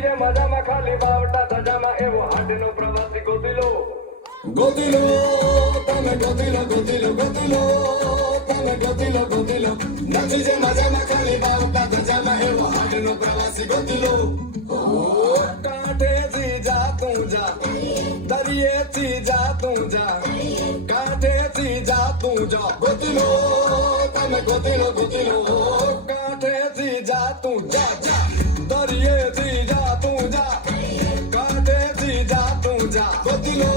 જે મજામાં ખાલી બાવટા ધજામાં એવો હાડનો પ્રવાસી ગોતીલો ગોતીલો તમે ગોતીલો ગોતીલો ગોતીલો તમે ગોતીલો ગોતીલો નથી જે મજામાં ખાલી બાવટા ધજામાં એવો હાડનો પ્રવાસી ગોતીલો કાંઠેથી જા તું જા દરિયેથી જા તું જા કાંઠેથી જા તું જા ગોતીલો તમે ગોતીલો ગોતીલો કાંઠેથી જા તું જા જા દરિયેથી જા તું જા કાંઠેથી જા તું જા ગોતીલો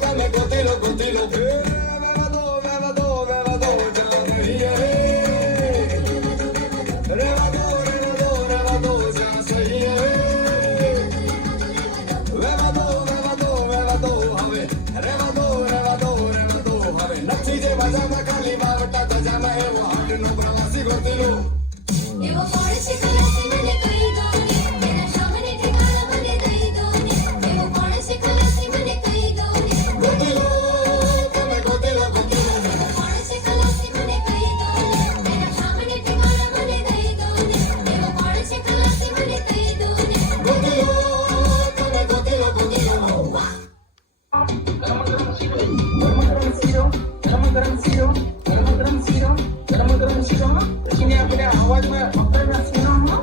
તમે ગોતીલો ગોતીલો વેવા દો જા દરિયે રેવા દો જા સહીએ વેવા દો હવે રેવા દો હવે નથી જે મજામાં ખાલી બાવટા ધજામાં એવો હાડનો પ્રવાસી ગોતીલો એવો કોણ છે ખલાસી મને કહી દો ને એના સામને ઠેકાણા મને દઈ દો ને એવો કોણ છે ખલાસી મને કહી દો ને ગોતીલો તમે ગોતીલો ગોતીલો એવો કોણ છે ખલાસી મને કહી દો ને એના સામને ઠેકાણા મને દઈ દો ને એવો કોણ છે ખલાસી મને કહી દો ને ગોતીલો તમે ગોતીલો ગોતીલો ગરમ શીરો એને આપણે અવાજમાં અપરના શીરોમાં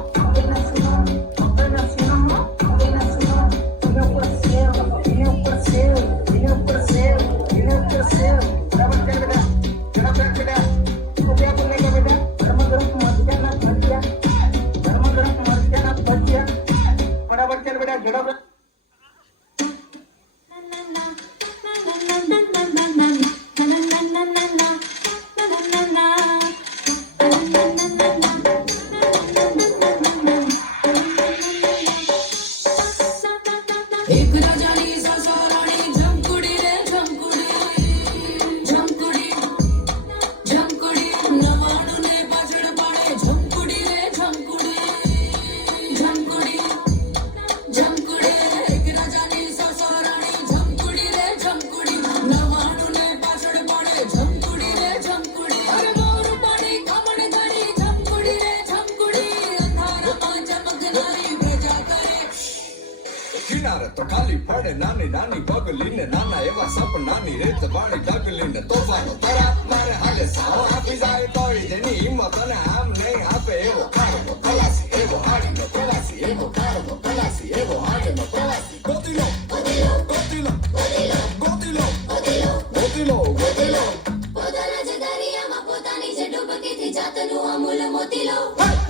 બરાબર ચાલ બેટા ઝડપ એક રાજાની સાસરાણી ઝમકુડી રે ઝમકુડી નવાણું ને પાછળ પાડે ઝમકુડી રે ઝમકુડી એક રાજાની સાસરાણી ઝમકુડી રે નવાણું ને પાછળ પાડે ઝમકુડી રે અરે મોર પાડી કામણ ઘડી ઝમકુડી રે અંધારામાં ચમકનારી પ્રજા કરે કિનારે તો ખાલી પડે નાની નાની પગલીને નાના એવા સપનાની રેત વાળી ડગલીને તોફાનો તરાપ મારે હાલે સાવ આપી જાય તોય જેની હિંમત અને આમ નહીં આપે એવો કારનો ખલાસી એવો હાડીનો પ્રવાસી એવો કારનો ખલાસી એવો હાડીનો પ્રવાસી ગોતીલો ગોતીલો ગોતીલો ગોતીલો ગોતીલો ગોતીલો પોતાના જ દરિયામાં પોતાની જ ડૂબકીથી જાતનું અમૂલ મોતી લો હે